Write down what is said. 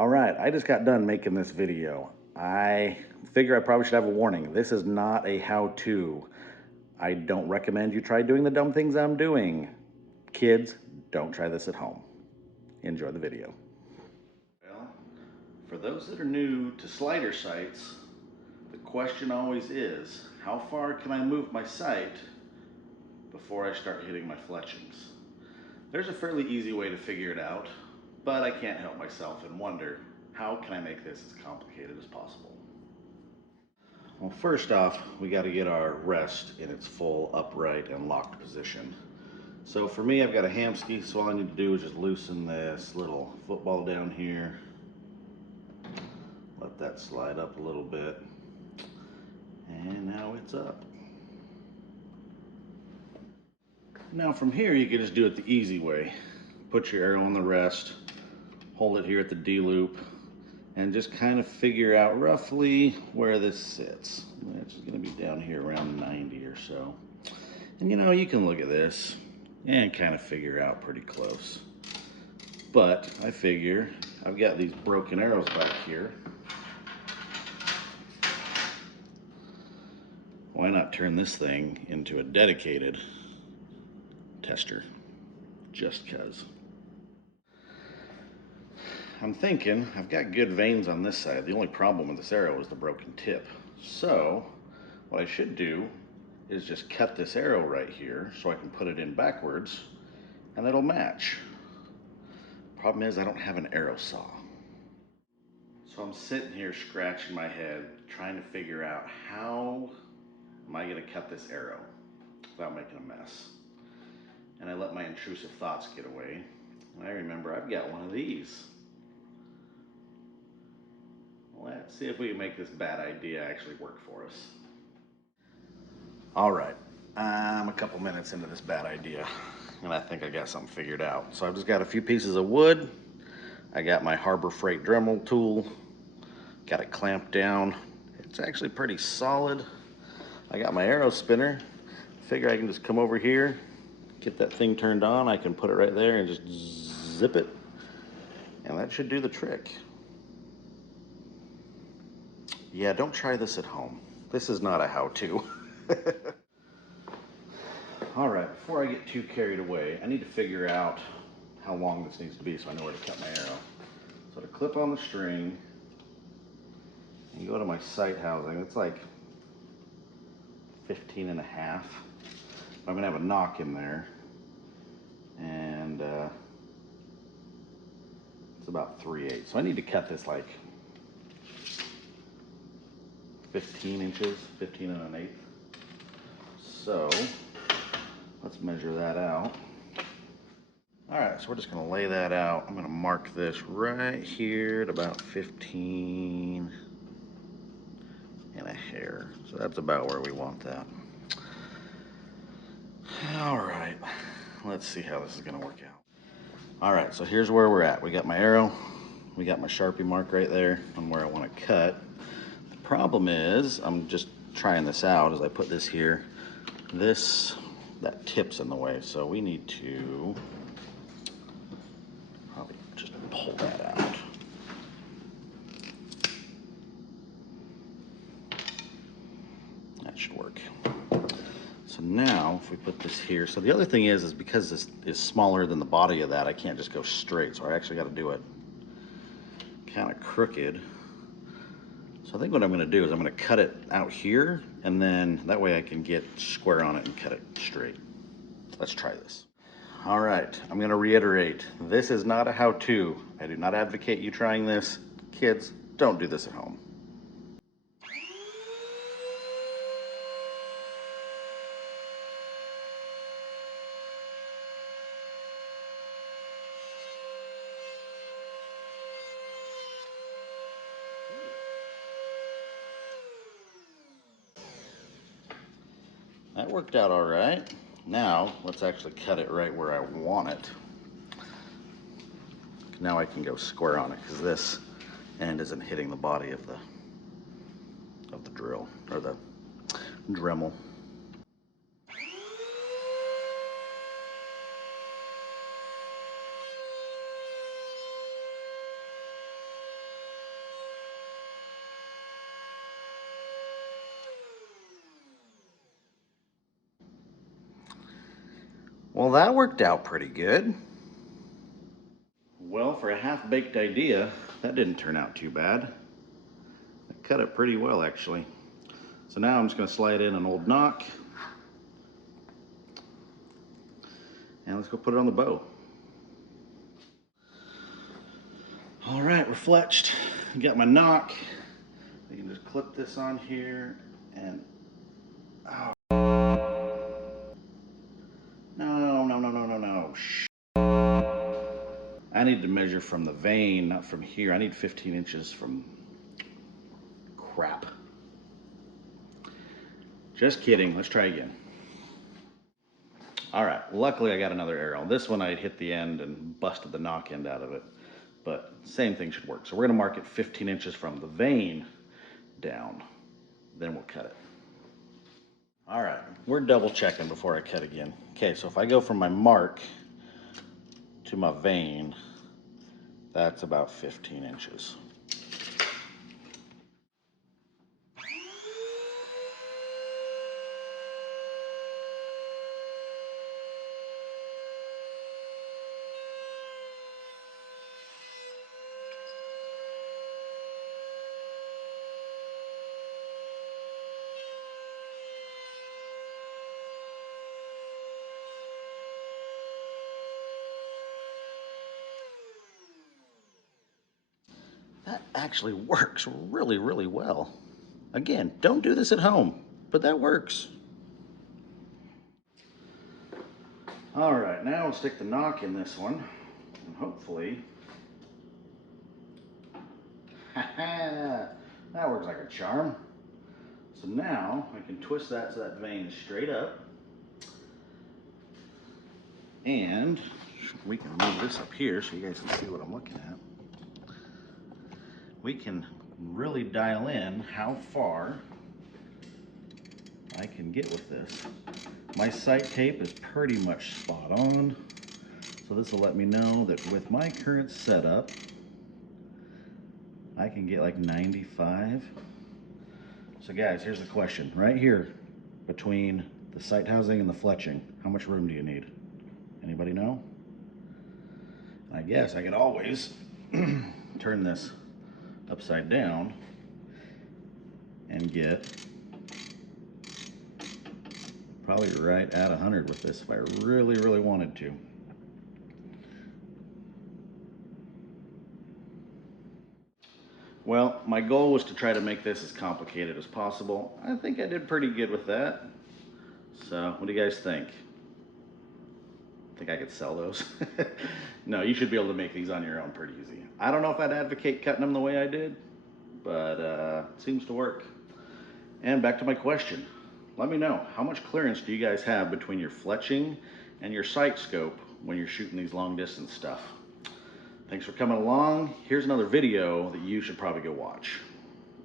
All right, I just got done making this video. I figure I probably should have a warning. This is not a how-to. I don't recommend you try doing the dumb things I'm doing. Kids, don't try this at home. Enjoy the video. Well, for those that are new to slider sights, the question always is, how far can I move my sight before I start hitting my fletchings? There's a fairly easy way to figure it out, but I can't help myself and wonder, how can I make this as complicated as possible? Well, first off, we got to get our rest in its full upright and locked position. So for me, I've got a hamstee, so all I need to do is just loosen this little football down here. Let that slide up a little bit. And now it's up. Now from here, you can just do it the easy way. Put your arrow on the rest, hold it here at the D loop, and just kind of figure out roughly where this sits. It's going to be down here around 90 or so. And you know, you can look at this and kind of figure out pretty close. But I figure I've got these broken arrows back here. Why not turn this thing into a dedicated tester? Just 'cause. I'm thinking I've got good vanes on this side. The only problem with this arrow is the broken tip. So what I should do is just cut this arrow right here so I can put it in backwards and it'll match. Problem is I don't have an arrow saw. So I'm sitting here scratching my head trying to figure out how am I going to cut this arrow without making a mess. And I let my intrusive thoughts get away. And I remember I've got one of these. Let's see if we can make this bad idea actually work for us. All right, I'm a couple minutes into this bad idea, and I think I got something figured out. So I've just got a few pieces of wood. I got my Harbor Freight Dremel tool. Got it clamped down. It's actually pretty solid. I got my arrow spinner. Figure I can just come over here, get that thing turned on. I can put it right there and just zip it, and that should do the trick. Yeah, don't try this at home. This is not a how-to. All right, before I get too carried away, I need to figure out how long this needs to be so I know where to cut my arrow. So to clip on the string and go to my sight housing, it's like 15.5. I'm gonna have a knock in there, and it's about 3/8. So I need to cut this like 15 inches, 15 1/8. So let's measure that out. All right, so we're just gonna lay that out. I'm gonna mark this right here at about 15 and a hair. So that's about where we want that. All right, let's see how this is gonna work out. All right, so here's where we're at. We got my arrow, we got my Sharpie mark right there on where I wanna cut. The problem is, I'm just trying this out as I put this here. That tip's in the way, so we need to probably just pull that out. That should work. So now, if we put this here, so the other thing is because this is smaller than the body of that, I can't just go straight, so I actually got to do it kind of crooked. So I think what I'm going to do is I'm going to cut it out here, and then that way I can get square on it and cut it straight. Let's try this. All right, I'm going to reiterate, this is not a how-to. I do not advocate you trying this. Kids, don't do this at home. That worked out all right. Now, let's actually cut it right where I want it. Now I can go square on it because this end isn't hitting the body of the drill, or the Dremel. Well, that worked out pretty good. Well, for a half-baked idea, that didn't turn out too bad. I cut it pretty well, actually. So now I'm just going to slide in an old knock. And let's go put it on the bow. All right, we're fletched. Got my knock. I can just clip this on here and... Oh. No. I need to measure from the vane, not from here. I need 15 inches from... Crap. Just kidding. Let's try again. All right. Luckily, I got another arrow. This one I hit the end and busted the knock end out of it. But same thing should work. So we're going to mark it 15 inches from the vane down. Then we'll cut it. All right. We're double checking before I cut again. Okay, so if I go from my mark to my vane, that's about 15 inches. That actually works really, really well. Again, don't do this at home, but that works. All right, now we'll stick the knock in this one, and hopefully, that works like a charm. So now I can twist that so that vane is straight up, and we can move this up here so you guys can see what I'm looking at. We can really dial in how far I can get with this. My sight tape is pretty much spot on, so this will let me know that with my current setup, I can get like 95. So guys, here's the question. Right here, between the sight housing and the fletching, how much room do you need? Anybody know? I guess I could always turn this upside down and get probably right at 100 with this if I really, really wanted to. Well, my goal was to try to make this as complicated as possible. I think I did pretty good with that. So, what do you guys think? Think I could sell those? No, you should be able to make these on your own pretty easy. I don't know if I'd advocate cutting them the way I did, but it seems to work. And back to my question. Let me know, how much clearance do you guys have between your fletching and your sight scope when you're shooting these long distance stuff? Thanks for coming along. Here's another video that you should probably go watch.